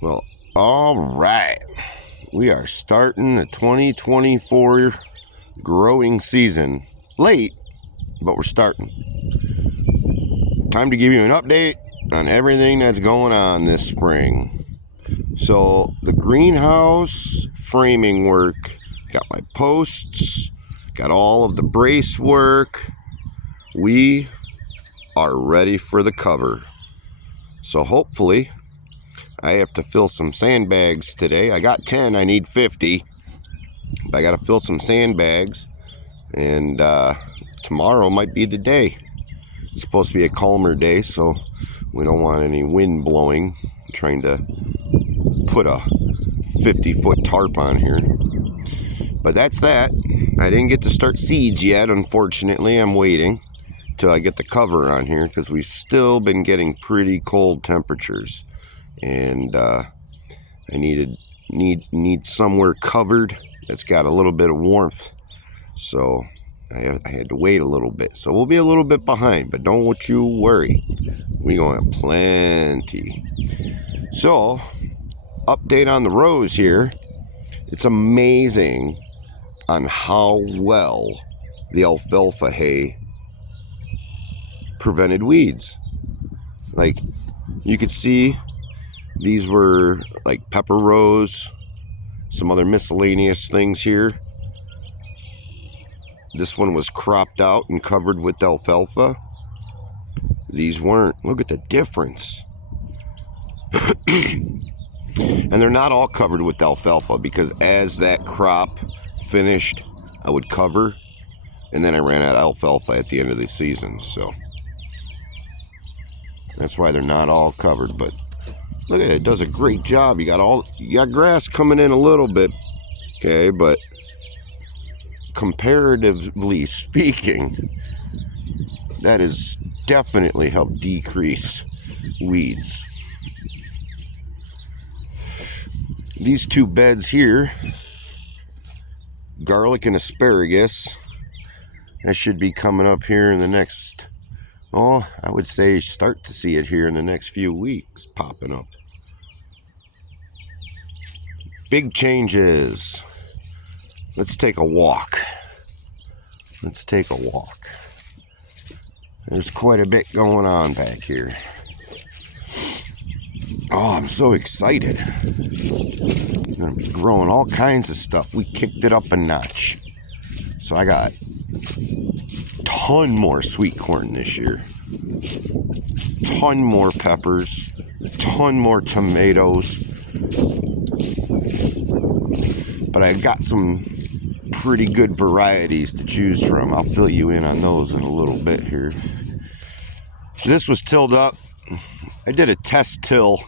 Well, all right. We are starting the 2024 growing season. Late, but we're starting. Time to give you an update on everything that's going on this spring. So, the greenhouse framing work, got my posts, got all of the brace work. We are ready for the cover. So, hopefully, I have to fill some sandbags today. I got 10, I need 50. But I got to fill some sandbags. And tomorrow might be the day. It's supposed to be a calmer day, so we don't want any wind blowing. I'm trying to put a 50-foot tarp on here. But that's that. I didn't get to start seeds yet, unfortunately. I'm waiting till I get the cover on here because we've still been getting pretty cold temperatures. And I need somewhere covered that's got a little bit of warmth. So I had to wait a little bit. So we'll be a little bit behind, but don't you worry. We're going to have plenty. So, update on the rows here. It's amazing on how well the alfalfa hay prevented weeds. Like, you could see these were like pepper rows, some other miscellaneous things here. This one was cropped out and covered with alfalfa. These weren't. Look at the difference. And they're not all covered with alfalfa because as that crop finished, I would cover, and then I ran out of alfalfa at the end of the season. So that's why they're not all covered. But look at it, it does a great job. You got grass coming in a little bit, okay, but comparatively speaking, that has definitely helped decrease weeds. These two beds here, garlic and asparagus, that should be coming up here in the next, I would say start to see it here in the next few weeks popping up. Big changes. Let's take a walk. There's quite a bit going on back here. Oh, I'm so excited. I'm growing all kinds of stuff. We kicked it up a notch. So I got a ton more sweet corn this year. Ton more peppers. Ton more tomatoes. But I got some pretty good varieties to choose from. I'll fill you in on those in a little bit here. This was tilled up. I did a test till,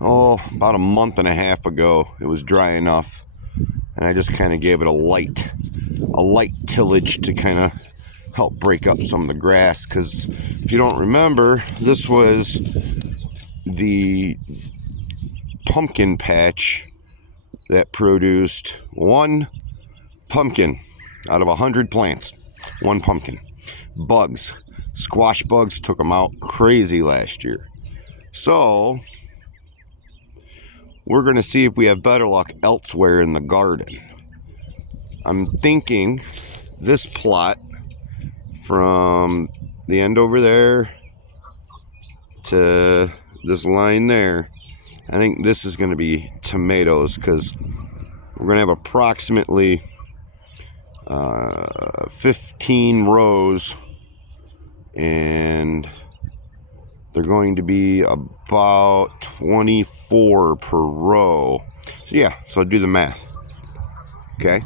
about a month and a half ago. It was dry enough. And I just kind of gave it a light tillage to kind of help break up some of the grass. Because if you don't remember, this was the pumpkin patch that produced one pumpkin out of 100 plants. One pumpkin. Bugs. Squash bugs took them out crazy last year. So, we're going to see if we have better luck elsewhere in the garden. I'm thinking this plot from the end over there to this line there, I think this is going to be tomatoes because we're going to have approximately 15 rows, and they're going to be about 24 per row. So do the math. Okay?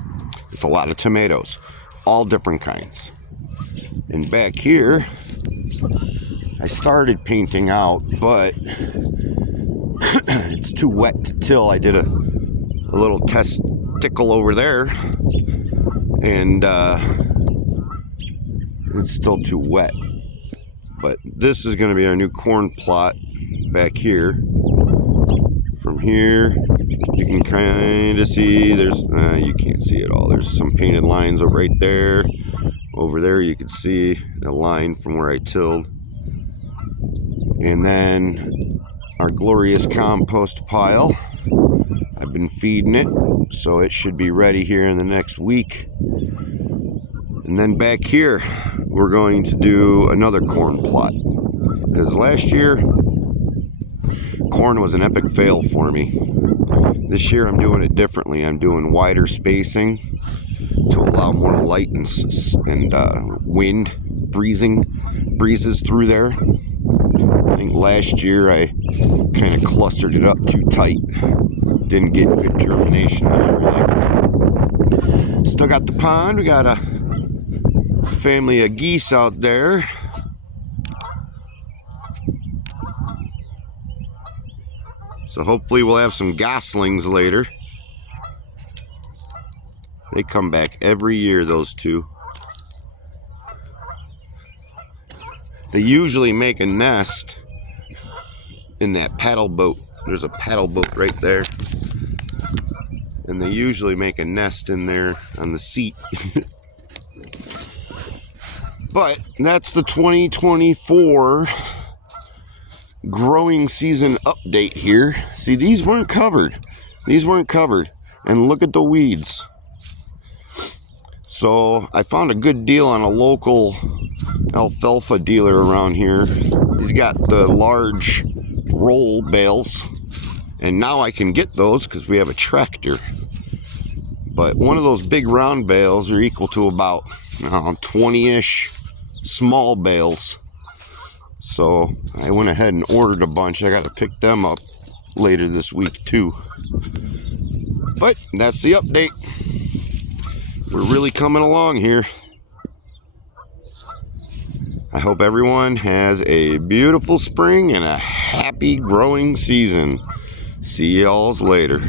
It's a lot of tomatoes, all different kinds. And back here, I started painting out, but it's too wet to till. I did a little testicle over there, and it's still too wet. But this is going to be our new corn plot back here. From here, you can kind of see you can't see it all. There's some painted lines right there. Over there, you can see the line from where I tilled. And then our glorious compost pile. I've been feeding it, so it should be ready here in the next week. And then back here, we're going to do another corn plot. Because last year, corn was an epic fail for me. This year I'm doing it differently. I'm doing wider spacing to allow more light and wind breezes through there. I think last year I kind of clustered it up too tight. Didn't get good germination and everything. Still got the pond. We got a family of geese out there. So hopefully we'll have some goslings later. They come back every year, those two. They usually make a nest in that paddle boat. There's a paddle boat right there. And they usually make a nest in there on the seat. But that's the 2024 growing season update here. See, these weren't covered. These weren't covered. And look at the weeds. So I found a good deal on a local alfalfa dealer around here. He's got the large roll bales. And now I can get those because we have a tractor. But one of those big round bales are equal to about 20-ish small bales. So I went ahead and ordered a bunch. I got to pick them up later this week too. But that's the update. We're really coming along here. I hope everyone has a beautiful spring and a happy growing season. See y'all later.